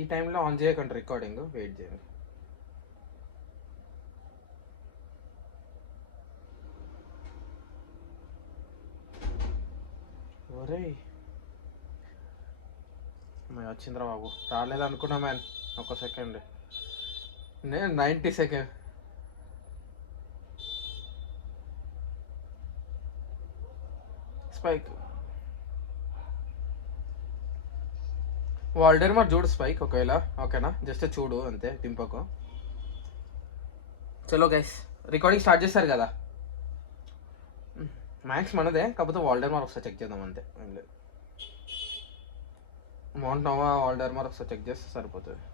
ఈ టైంలో ఆన్ చేయకండి రికార్డింగ్, వెయిట్ చేయండి. ఒరే వచ్చిందిరా బాబు, రాలేదనుకున్నా మ్యాన్. ఒక సెకండ్, నేను 90 సెకండ్. స్పైక్ వాల్డర్ మరి చూడు స్పైక్ ఒకవేళ ఓకేనా, జస్ట్ చూడు అంతే, దింపకు. చలో గైస్, రికార్డింగ్ స్టార్ట్ చేస్తారు కదా. మ్యాక్స్ మనదే, కాకపోతే వాల్డర్ మరి ఒకసారి చెక్ చేద్దాం అంతే, ఏం లేదు. మౌంట్ నోవా వాల్డర్ మరి ఒకసారి చెక్ చేస్తే సరిపోతుంది.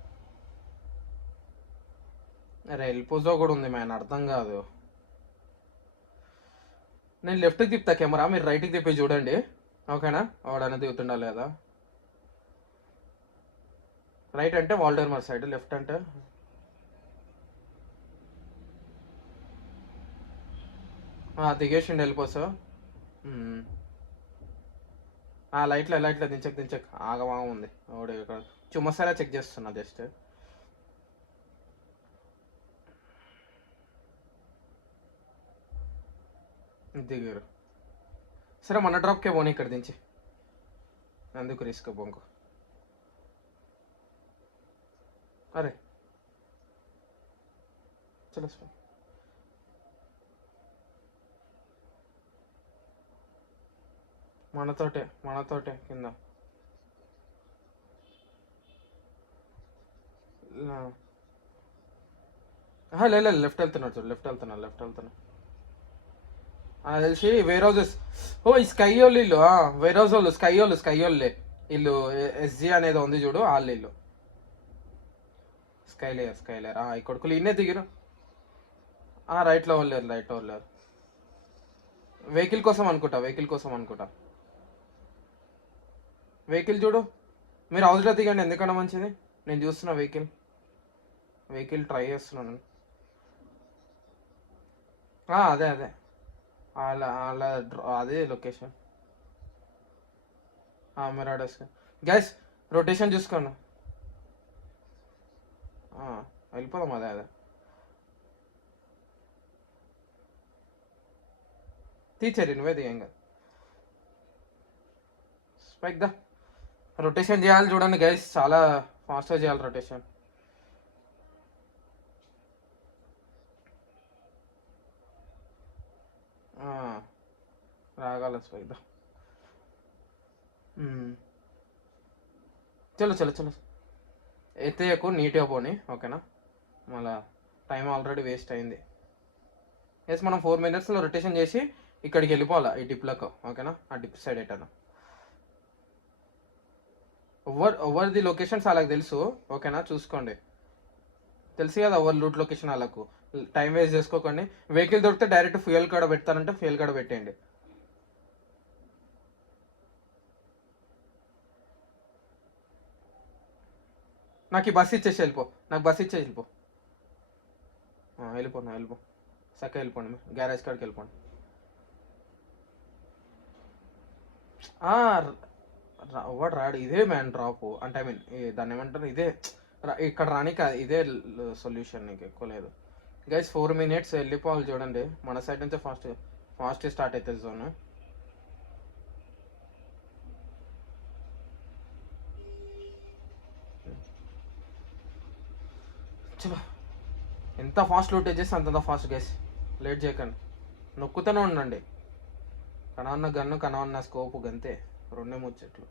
అరే ఎల్పోజో కూడా ఉంది మ్యాన్, అర్థం కాదు. నేను లెఫ్ట్కి తిప్పుతా కెమెరా, మీరు రైట్కి తిప్పి చూడండి ఓకేనా. వాడనే దిగుతుండా లేదా. రైట్ అంటే వాల్డర్ మరి సైడ్, లెఫ్ట్ అంటే దిగేసిండి వెళ్ళిపోసా. లైట్లో దించక్ ఆగమా ఉంది. ఓడి ఇక్కడ చుమ్మసారా చెక్ చేస్తున్నా జస్ట్. దిగారు సరే, మన డ్రాప్కే పోనీ ఇక్కడ దించి, అందుకు రిస్క్ బొంకు. అరే చలో మనతోటే కింద. లేదు లెఫ్ట్ వెళ్తున్నాడు చూడు, లెఫ్ట్ వెళ్తున్నా. అది తెలిసి వేర్ హౌసెస్. ఓ ఈ స్కై వాళ్ళు ఇల్లు, వేర్ హౌస్ వాళ్ళు స్కై వాళ్ళే ఇల్లు. ఎస్జీ అనేది ఉంది చూడు, వాళ్ళ ఇల్లు. స్కైలేయర్ ఈ కొడుకులు ఇన్నే దిగిరు. రైట్లో వాళ్ళేరు. వెహికల్ కోసం అనుకుంటా. వెహికల్ చూడు, మీరు హౌస్లో దిగండి ఎందుకన్నా మంచిది. నేను చూస్తున్నా వెహికల్ ట్రై చేస్తున్నాను. అదే అదే లొకేషన్. మిరాడస్ గ్యాస్ రొటేషన్ చూసుకోండి. వెళ్ళిపోదాం. అదే తీర్చారు నువ్వే దిగంగా. స్పైక్ దా రొటేషన్ చేయాలి చూడండి గైస్, చాలా ఫాస్ట్గా చేయాలి రొటేషన్. రాగాల స్పైక్ దా. చలో ఎత్తేయకు, నీట్గా పోనీ ఓకేనా. మళ్ళా టైం ఆల్రెడీ వేస్ట్ అయింది. ఎస్ మనం 4 minutesలో రొటేషన్ చేసి ఇక్కడికి వెళ్ళిపోవాలా, ఈ డిప్లకు ఓకేనా. ఆ డిప్ సైడ్ ఎటన్నా ఓవర్ది లొకేషన్స్ వాళ్ళకి తెలుసు ఓకేనా, చూసుకోండి. తెలుసు కదా ఓవర్ లూట్ లొకేషన్ వాళ్ళకు. టైం వేస్ట్ చేసుకోకండి. వెహికల్ దొరికితే డైరెక్ట్ ఫ్యూయల్ కాడ పెడతానంటే ఫ్యూయల్ కాడ పెట్టేయండి. నాకు ఈ బస్ ఇచ్చేసి వెళ్ళిపో, వెళ్ళిపో చక్క వెళ్ళిపోండి, గ్యారేజ్ కాడికి వెళ్ళిపోండి. వాడు రాడు, ఇదే మ్యాన్ డ్రాప్ అంటే ఐ మీన్ దాన్ని ఏమంటారు, ఇదే ఇక్కడ రానికి ఇదే సొల్యూషన్, నీకు ఎక్కువ లేదు. గైస్ 4 minutes వెళ్ళిపోవాలి చూడండి, మన సైడ్ నుంచే ఫాస్ట్ స్టార్ట్ అవుతుంది జోన్. చలో ఎంత ఫాస్ట్ లూట్ చేస్తే అంత ఫాస్ట్ గైస్, లేట్ చేయకండి, నొక్కుతూనే ఉండండి. కనవన్న గన్ను కనవన్న స్కోప్ గంతే, రెండే ముచ్చట్లు.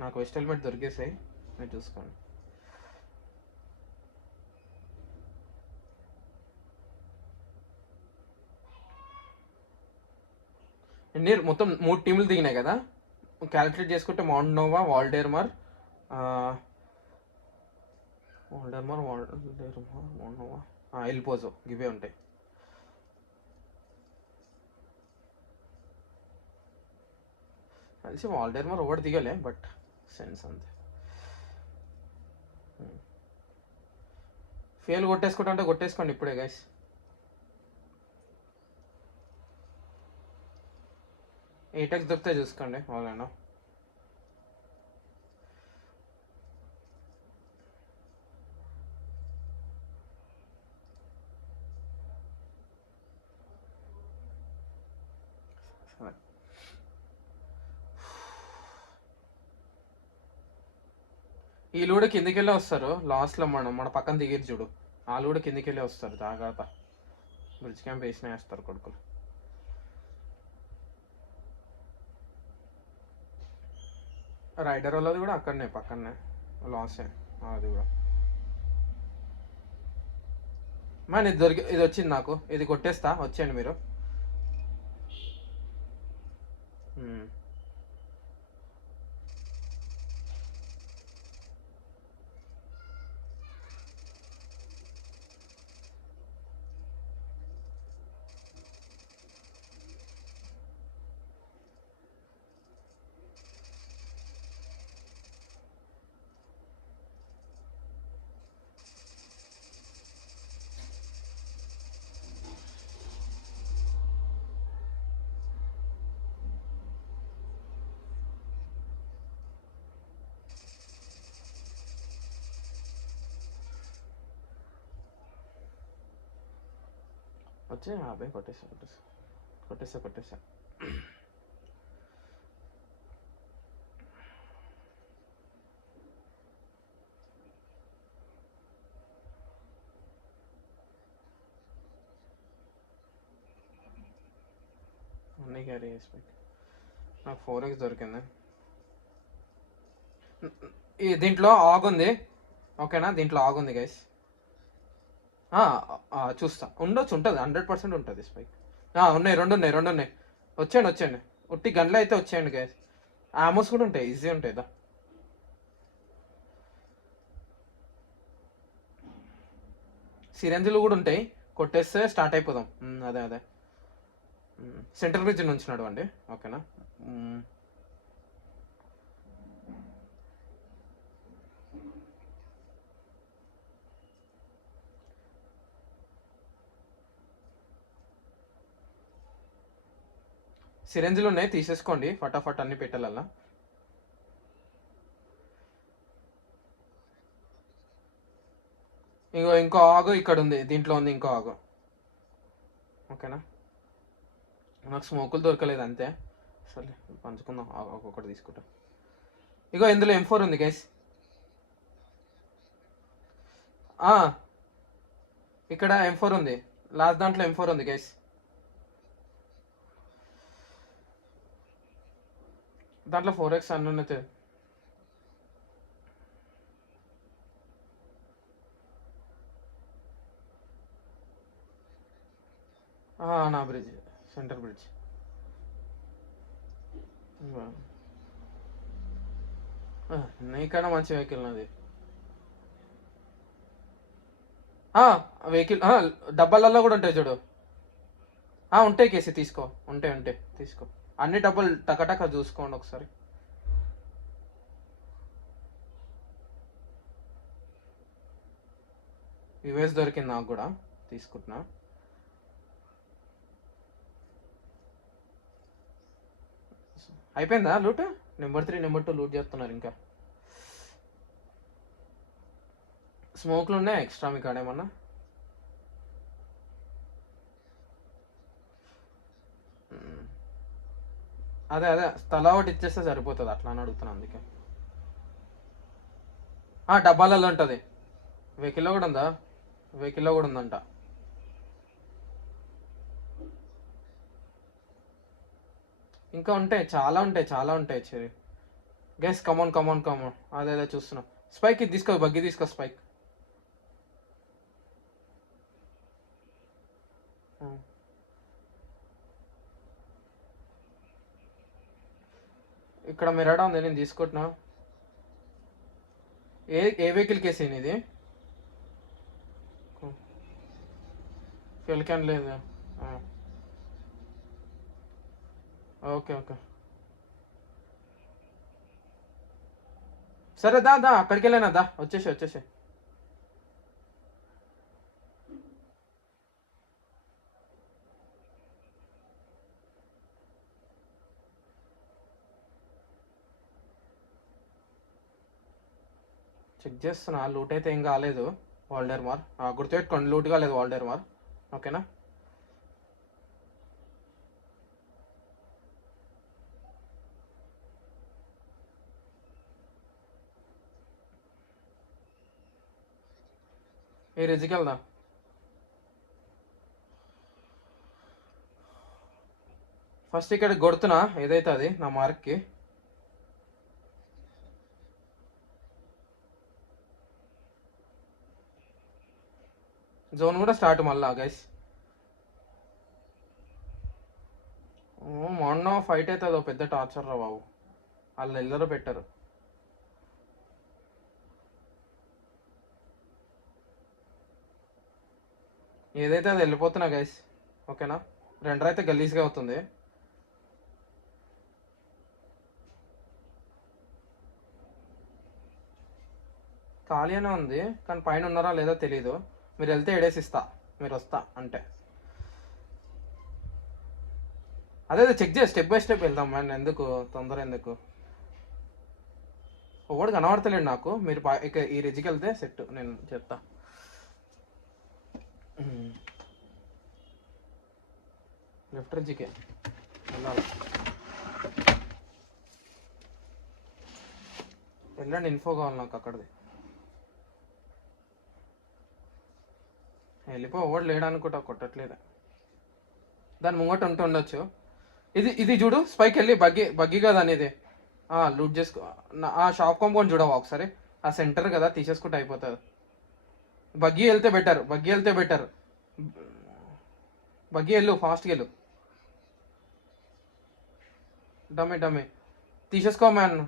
నాకు వెస్ట్ హెల్మెట్ దొరికేసాయి, మీరు చూసుకోండి. నేను మొత్తం 3 టీంలు దిగినాయి కదా, క్యాలిక్యులేట్ చేసుకుంటే మౌంట్ నోవా, వాల్డేర్మర్ ఎల్పోజో ఇవే ఉంటాయి. కలిసి వాల్డేర్మర్ ఒకటి దిగలే, బట్ సెన్స్ అంతే. ఫెయిల్ కొట్టేసుకుంటే కొట్టేసుకోండి ఇప్పుడే గైస్. ఎయిటెక్స్ దొరికితే చూసుకోండి వాళ్ళైనా. వీళ్ళు కూడా కిందికి వెళ్ళి వస్తారు లాస్ట్లో. మన పక్కన దిగిరు చూడు, వాళ్ళు కూడా కిందికి వెళ్ళి వస్తారు. జాగ్రత్త, బ్రిడ్జ్ క్యాంప్ వేసినా వేస్తారు కొడుకులు. రైడర్ వాళ్ళది కూడా అక్కడనే పక్కనే లాసే అది కూడా. మన ఇది ఇది వచ్చింది నాకు, ఇది కొట్టేస్తా, వచ్చేయండి మీరు. వచ్చే అబ్బాయి కొట్టేసా. అన్నీ క్యారీ చేసి నాకు 4x దొరికింది. దీంట్లో ఆగుంది, ఓకేనా? దీంట్లో ఆగుంది గైస్. చూస్తా, ఉంటుంది 100% ఉంటుంది స్పైక్. ఉన్నాయి, రెండు ఉన్నాయి. వచ్చేయండి. ఉట్టి గన్లు అయితే వచ్చేయండి గైస్. ఆమోస్ కూడా ఉంటాయి, ఈజీ ఉంటాయి. సిరెంజులు కూడా ఉంటాయి, కొట్టేస్తే స్టార్ట్ అయిపోదాం. అదే సెంట్రల్ బ్రిడ్జ్ నుంచి నడవండి, ఓకేనా? సిరెంజులు ఉన్నాయి, తీసేసుకోండి ఫటాఫట్ అన్ని పెట్టాలల్లా. ఇంకో ఆగు ఇక్కడ ఉంది, దీంట్లో ఉంది ఇంకో ఆగు, ఓకేనా? నాకు స్మోకులు దొరకలేదు అంతే. సరే పంచుకుందాం, ఒక్కొక్కటి తీసుకుంటా. ఇందులో M4 ఉంది గైస్. ఇక్కడ M4 ఉంది, లాస్ట్ దాంట్లో M4 ఉంది గైస్. దాంట్లో 4x అన్నీ ఉన్నాయి. నా బ్రిడ్జ్, సెంటర్ బ్రిడ్జ్. నీకన్నా మంచి వెహికల్ నాది. వెహికల్ డబ్బాలలో కూడా ఉంటాయి చూడు. ఉంటాయి కేసీ, తీసుకో. ఉంటాయి తీసుకో. అన్ని డబ్బులు టకటక చూసుకోండి ఒకసారి. యూఎస్ దొరికింది నాకు కూడా, తీసుకుంటున్నా. అయిపోయిందా లూట్? నెంబర్ 3 నెంబర్ 2 లూట్ చేస్తున్నారు. ఇంకా స్మోక్లు ఉన్నాయా ఎక్స్ట్రా మీ కాడ ఏమన్నా? అదే తలా ఒకటి ఇచ్చేస్తే సరిపోతుంది, అట్లా అని అడుగుతున్నా అందుకే. డబ్బాలలో ఉంటుంది. వెహికల్లో కూడా ఉందా? వెహికల్లో కూడా ఉందంట. ఇంకా ఉంటాయి, చాలా ఉంటాయి చెరి. గెస్ కమాన్. అదే చూస్తున్నా. స్పైక్ ఇది తీసుకో, బగ్గి తీసుకో స్పైక్. ఇక్కడ మిరాడా ఉంది, నేను తీసుకుంటున్నా. ఏ వెహికల్ కేసు ఇది? ఫ్యూల్ క్యాన్ లేదు. ఓకే సరే దా అక్కడికి వెళ్ళానా, వచ్చేసి. చెక్ చేస్తున్నా, లూట్ అయితే ఏం కాలేదు. వాల్డర్ మార్ గుర్తుపెట్టుకోండి, లూట్ కాలేదు వాల్డర్ మార్, ఓకేనా? ఈ రిజ్కి వెళ్దాం. ఫస్ట్ ఇక్కడ కొడుతున్నా ఏదైతే అది నా మార్క్కి. జోన్ కూడా స్టార్ట్ మళ్ళా గైస్. మొన్న ఫైట్ అవుతుంది ఓ పెద్ద టార్చర్ రా బాబు, వాళ్ళు ఎల్లరో పెట్టారు. ఏదైతే అది వెళ్ళిపోతున్నా గైస్, ఓకేనా. రెండర్ అయితే గలీజ్గా అవుతుంది. ఖాళీ అనే ఉంది కానీ పైన ఉన్నారా లేదో తెలీదు. మీరు వెళ్తే ఎడేసిస్తా, మీరు వస్తా అంటే. అదే చెక్ చేసి స్టెప్ బై స్టెప్ వెళ్దాం మ్యాన్, ఎందుకు తొందర ఎందుకు. ఒకటి కనబడతలేండి నాకు. మీరు ఇక ఈ రిజ్కి వెళ్తే సెట్, నేను చెప్తా. లెఫ్ట్ రిజ్కే వెళ్ళాలి. వెళ్ళండి, ఇన్ఫో కావాలి నాకు అక్కడిది. వెళ్ళిపో, ఒకటి లేడనుకుంటా, కొట్టట్లేదు. దాని ముంగట ఉండొచ్చు. ఇది చూడు స్పైక్ వెళ్ళి బగ్గి కదా అనేది. లూట్ చేసుకో. ఆ షాప్ కాంపౌండ్ చూడవా ఒకసారి, ఆ సెంటర్ కదా తీసేసుకుంటే అయిపోతుంది. బగ్గి వెళ్తే బెటర్, బగ్గి వెళ్ళు, ఫాస్ట్గా వెళ్ళు. డమ్మి తీసేసుకో మ్యాన్.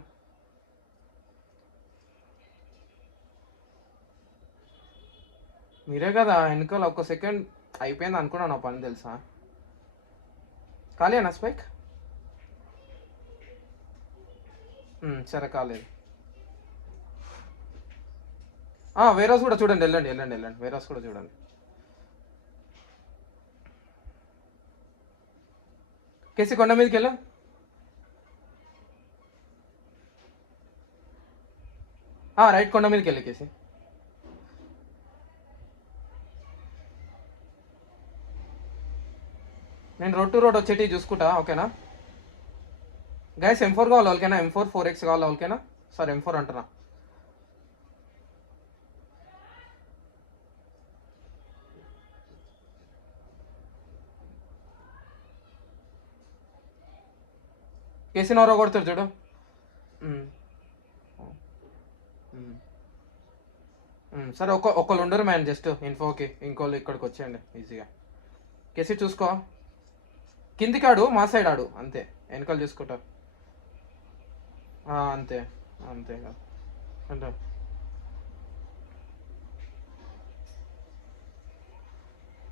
మీరే కదా వెనకాల. ఒక్క సెకండ్ అయిపోయింది అనుకున్నాను నా పని, తెలుసా. ఖాళీ అన్న స్పైక్. సరే కాలేదు. వేరే హౌస్ కూడా చూడండి, వెళ్ళండి. వేరే హౌస్ కూడా చూడండి. కేసీ కొండ మీదకి వెళ్ళు. రైట్ కొండ మీదకి వెళ్ళి కేసీ. నేను రోడ్ టు రోడ్ వచ్చేటి చూసుకుంటా, ఓకేనా. గైస్ M4 కావాలి వాళ్ళకైనా, M4 4X కావాలి వాళ్ళకైనా. సార్ M4 అంటున్నా. కేసీ నోరో కొడతారు చూడు. సరే ఒకళ్ళు ఉండరు మ్యాన్, జస్ట్ ఇన్ఫోకి. ఇంకోళ్ళు ఇక్కడికి వచ్చేయండి ఈజీగా. కేసీ చూసుకో, కిందికి ఆడు, మా సైడ్ ఆడు, అంతే. వెనకాల చూసుకుంటారు. అంతే అంటే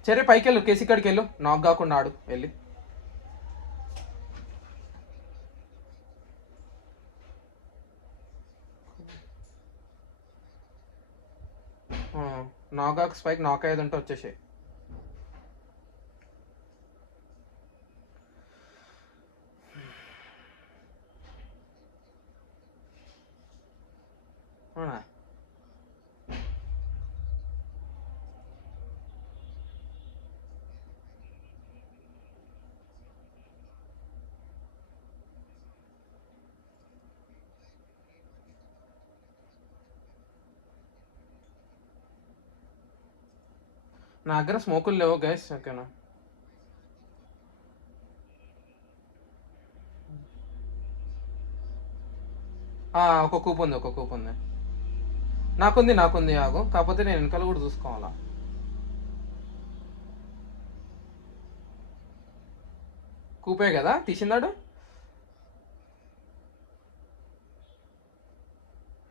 సరే పైకి వెళ్ళు, కేసీ కాడికి వెళ్ళు, నాక్ కాకుండా ఆడు వెళ్ళి. నాక్ స్పైక్ నాక్ అయ్యేది ఉంటే వచ్చేసి. నా దగ్గర స్మోకులు లేవు గైస్, ఓకేనా. ఒక కూప్ ఉంది. నాకుంది ఆగు, కాకపోతే నేను వెనకాల కూడా చూసుకోవాలా. కూపే కదా తీసిందాడు.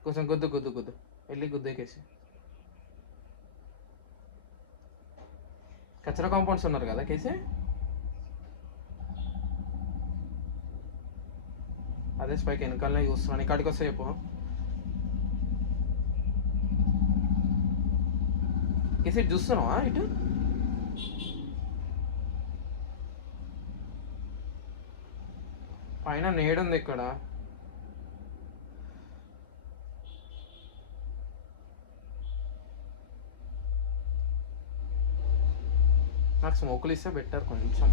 కొంచెం గుద్దు వెళ్ళి గుద్దేకేసి. కచ్చరా కాంపౌండ్స్ ఉన్నారు కదా కేసీ. అదే స్పైక్ వెనకాలనే చూస్తున్నాను, ఇక్కడికి వస్తే చెప్పు. కేసీ చూస్తున్నావా ఇటు. పైన నేడుంది ఇక్కడ. నాకు స్మోకులు ఇస్తే బెటర్ కొంచెం.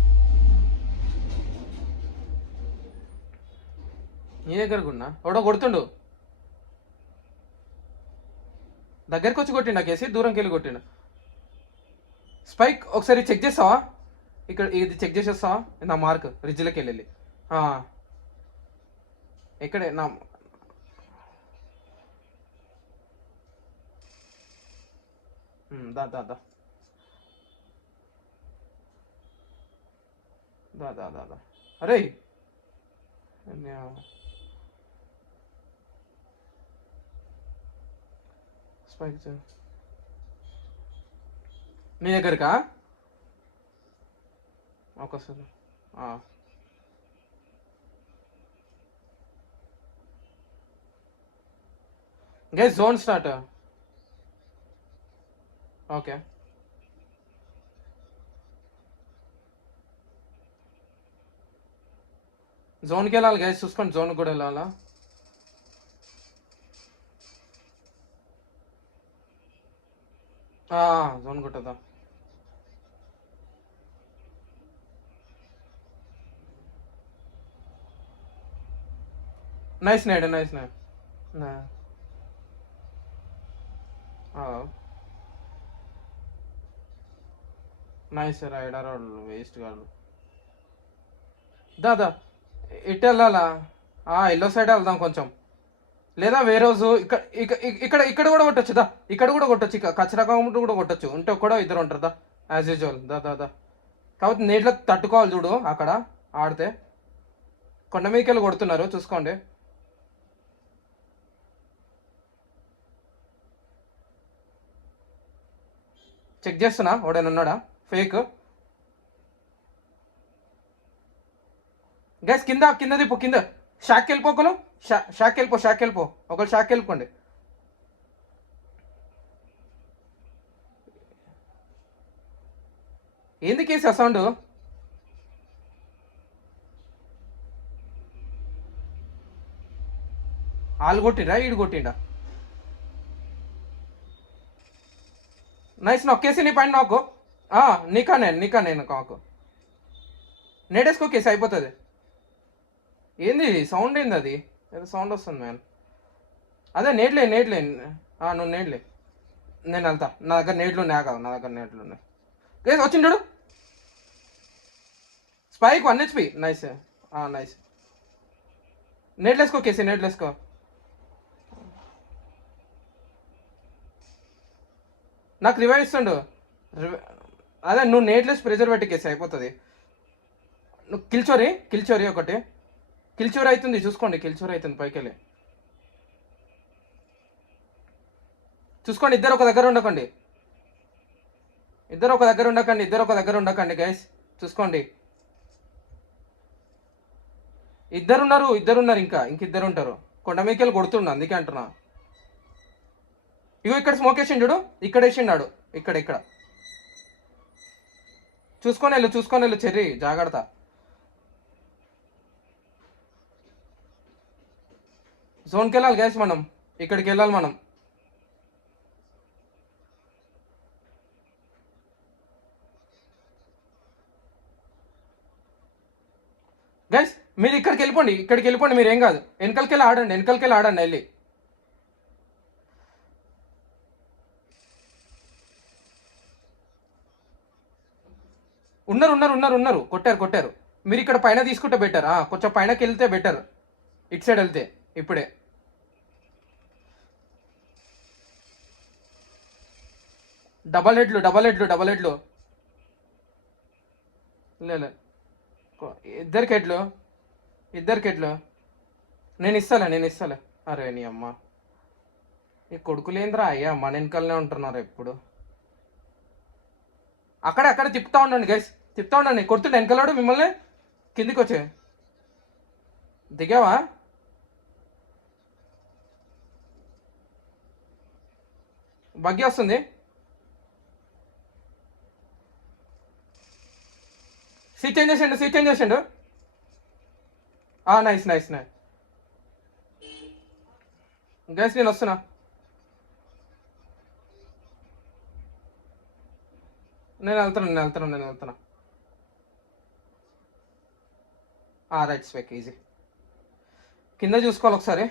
నీ దగ్గర ఉన్నా ఎవడో కొడుతుండు. దగ్గరికి వచ్చి కొట్టిండు కేసీ, దూరంకి వెళ్ళి కొట్టిండు. స్పైక్ ఒకసారి చెక్ చేస్తావా? ఇక్కడ ఇది చెక్ చేసేస్తావా? నా మార్క్ రిజ్లకి వెళ్ళి ఇక్కడే నా దా దా దా దా దా దా దా అరే స్పైక్ నీ దగ్గరకా ఒకసారి గైస్ జోన్ స్టార్ట్. ఓకే జోన్కి వెళ్ళాలి గైస్, చూసుకోండి జోన్ కూడా వెళ్ళాలా. జోన్ కొట్టదా. Nice nade nice nade. Nice rider వాళ్ళు వేస్ట్ కాదు. దాదా ఇటు వెళ్ళాలా? ఎల్లో సైడ్ వెళ్దాం కొంచెం, లేదా వేరే రోజు ఇక్కడ ఇక్కడ ఇక్కడ కూడా కొట్టచ్చు. దా ఇక్కడ కూడా కొట్టచ్చు, ఇక కచ్చరా కాకుండా కూడా కొట్టచ్చు. ఉంటే కూడా ఇద్దరు ఉంటారు దా, యాజ్ యూజువల్. దా దా దా కాబట్టి నీటిలో తట్టుకోవాలి చూడు. అక్కడ ఆడితే కొండ మీకెళ్ళి కొడుతున్నారు, చూసుకోండి. చెక్ చేస్తున్నా వాడైనా ఉన్నాడా ఫేక్. గ్యాస్ కింద కింద దిప్పు, కింద షాక్ వెళ్ళిపో ఒకరు. షాక్ వెళ్ళిపో, షాక్ వెళ్ళిపో ఒకరు, షాక్ వెళ్ళిపోండి. ఎందుకు వేసా సౌండ్? వాళ్ళు కొట్టిండా ఈడు కొట్టిండా? నైస్ నొక్కేసి నీ పైన నాకు నీకా నేను కాకు నేడేసుకో కేసు అయిపోతుంది. ఏంది సౌండ్ ఏంది? అది ఏదో సౌండ్ వస్తుంది మ్యాన్. అదే నేడ్లే నువ్వు నేడ్లే, నేను వెళ్తా. నా దగ్గర నేడ్లు ఉన్నాయి కాదు, నా దగ్గర నేడ్లు ఉన్నాయి. కేసు వచ్చిండు స్పైక్ 1 HP. Nice nice. నేడ్లేసుకో కేసీ, నేడ్లేసుకో. నాకు రివైవ్ ఇస్తుండు. అదే నువ్వు నేట్లెస్ ప్రెజర్ పెట్టి కేసు అయిపోతుంది. నువ్వు కిల్చోరీ ఒకటి కిల్చోరీ అవుతుంది, చూసుకోండి. కిల్చోరీ అవుతుంది పైకి వెళ్ళి చూసుకోండి. ఇద్దరు ఒక దగ్గర ఉండకండి, ఇద్దరు ఒక దగ్గర ఉండకండి గైస్, చూసుకోండి. ఇద్దరున్నారు ఇంకిద్దరు ఉంటారు. కొండ మీకెళ్ళి కొడుతుండు, అందుకే అంటున్నా. ఇగో ఇక్కడ స్మోక్ వేసిండు చూడు, ఇక్కడ వేసిండాడు. ఇక్కడ చూసుకొని వెళ్ళు చెర్రీ, జాగ్రత్త. జోన్కి వెళ్ళాలి గ్యాస్, మనం ఇక్కడికి వెళ్ళాలి మనం. గైస్ మీరు ఇక్కడికి వెళ్ళిపోండి, మీరు ఏం కాదు. వెనకలికెళ్ళి ఆడండి వెళ్ళి. ఉన్నారు కొట్టారు. మీరు ఇక్కడ పైన తీసుకుంటే బెటర్, కొంచెం పైనకి వెళ్తే బెటర్, ఇటు సైడ్ వెళ్తే. ఇప్పుడే డబల్ హెడ్లు లే ఇద్దరికి హెడ్లు నేను ఇస్తాలే. అరే నీ అమ్మ, ఈ కొడుకులేంద్రా అయ్యా మన వెనకాలనే ఉంటున్నారు ఎప్పుడు. అక్కడ తిప్పుతా ఉండండి గైస్, కొడుతుండే వెనకలాడు మిమ్మల్ని. కిందికి వచ్చే దిగావా? బగ్గి వస్తుంది. సీట్ చేంజ్ చేసిండు. నైస్ గైస్ నేను వస్తున్నా. నేను వెళ్తున్నా. Right spec easy. కింద చూసుకోవాలి ఒకసారి.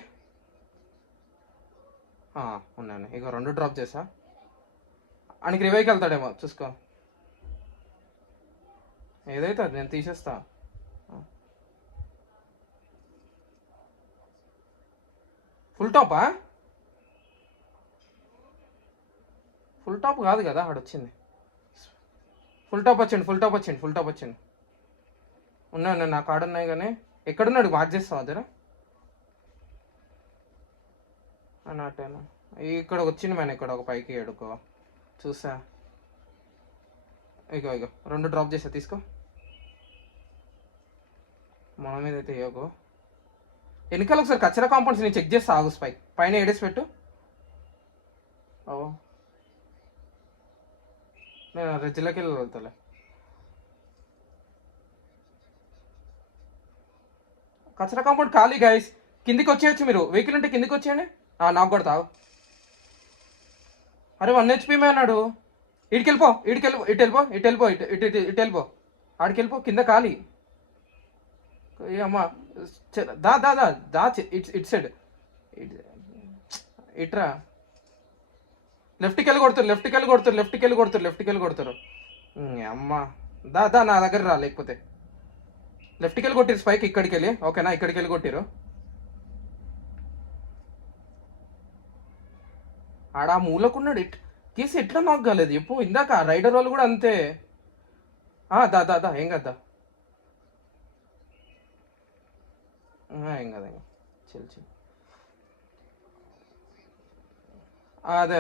ఉన్నాను ఇక 2 డ్రాప్ చేసా. ఆయనకి రివైవ్కి వెళ్తాడేమో చూసుకో. ఏదైతే అది నేను తీసేస్తా. ఫుల్ టాపా? ఫుల్ టాప్ కాదు కదా ఆడొచ్చింది. ఫుల్ టాప్ వచ్చింది, ఫుల్ టాప్ వచ్చింది, ఫుల్ టాప్ వచ్చింది. ఉన్నాయి నా కార్డు ఉన్నాయి కానీ ఎక్కడున్నాడు మార్క్ చేస్తావా జరా అన్నట్టేనా? ఇక్కడ వచ్చింది మ్యాన్, ఇక్కడ ఒక పైకి ఎడుకో చూసా. ఇగో 2 డ్రాప్ చేసా, తీసుకో. మన మీద అయితే ఇగో వెనకాల ఒకసారి కచ్చరా కాంపౌండ్స్ నేను చెక్ చేస్తా, ఆగు. స్పైక్ పైన ఏడేసి పెట్టు. ఓ నేను రెజ్జిలోకి వెళ్ళి వెళ్తాలే. కచ్చరా కాంపౌండ్ ఖాళీ గైస్, కిందికి వచ్చేయచ్చు మీరు. వెహికల్ ఉంటే కిందికి వచ్చేయండి. నాకు కూడా తాగు. అరే 1 HP అన్నాడు. ఇటు వెళ్ళిపో ఆడికి వెళ్ళిపో, కింద ఖాళీ. అమ్మా దా దా దా దా ఇట్ సైడ్ ఇట్రా. లెఫ్ట్కి వెళ్ళి కొడుతారు. అమ్మా దా దా నా దగ్గర రా, లేకపోతే లెఫ్ట్కి వెళ్ళి కొట్టిరు స్పైక్. ఇక్కడికి వెళ్ళి ఓకేనా, ఇక్కడికి వెళ్ళి కొట్టిరు. ఆడ మూలకున్నాడు. కేసు ఎట్లా నాకు కాలేదు చెప్పు. ఇందాక రైడర్ వాళ్ళు కూడా అంతే. దా దా దా ఏం కదా, ఏం కదా, చెల్చి. అదే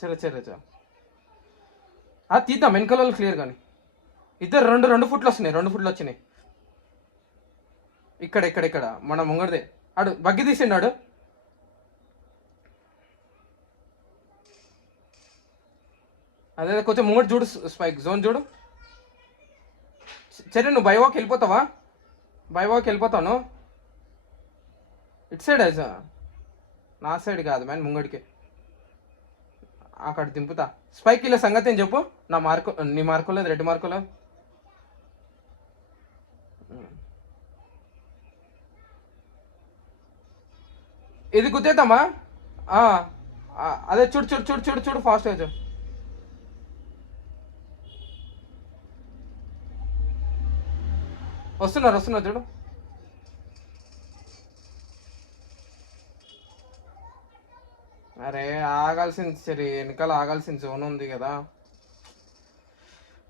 చర తీద్దాం. వెనకాల వాళ్ళు క్లియర్ కానీ ఇద్దరు 2 ఫుట్లు వస్తున్నాయి, 2 ఫుట్లు వచ్చినాయి. ఇక్కడ మన ముంగడిదే. ఆడు బగ్గి తీసిండాడు. అదే కొంచెం ముంగడు చూడు, స్పైక్ జోన్ చూడు. సరే నువ్వు బైవాక్ వెళ్ళిపోతాను. ఇటు సైడ్ అయితే నా సైడ్ కాదు మ్యాన్, ముంగడికి అక్కడ దింపుతా. స్పైక్ ఇలా సంగతి ఏం చెప్పు. నీ మార్కు లేదు, రెడ్ మార్కు లేదు. ఇది గుద్దేద్దామా? అదే చూడు ఫాస్ట్ గా వస్తున్నారు చూడు. అరే ఆగాల్సింది చెర్రీ, వెనకాల ఆగాల్సింది జోన్ ఉంది కదా,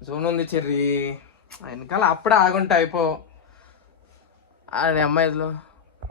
జోన్ ఉంది చెర్రీ. వెనకాల అప్పుడే ఆగుంటే అయిపో. అదే అమ్మాయిలో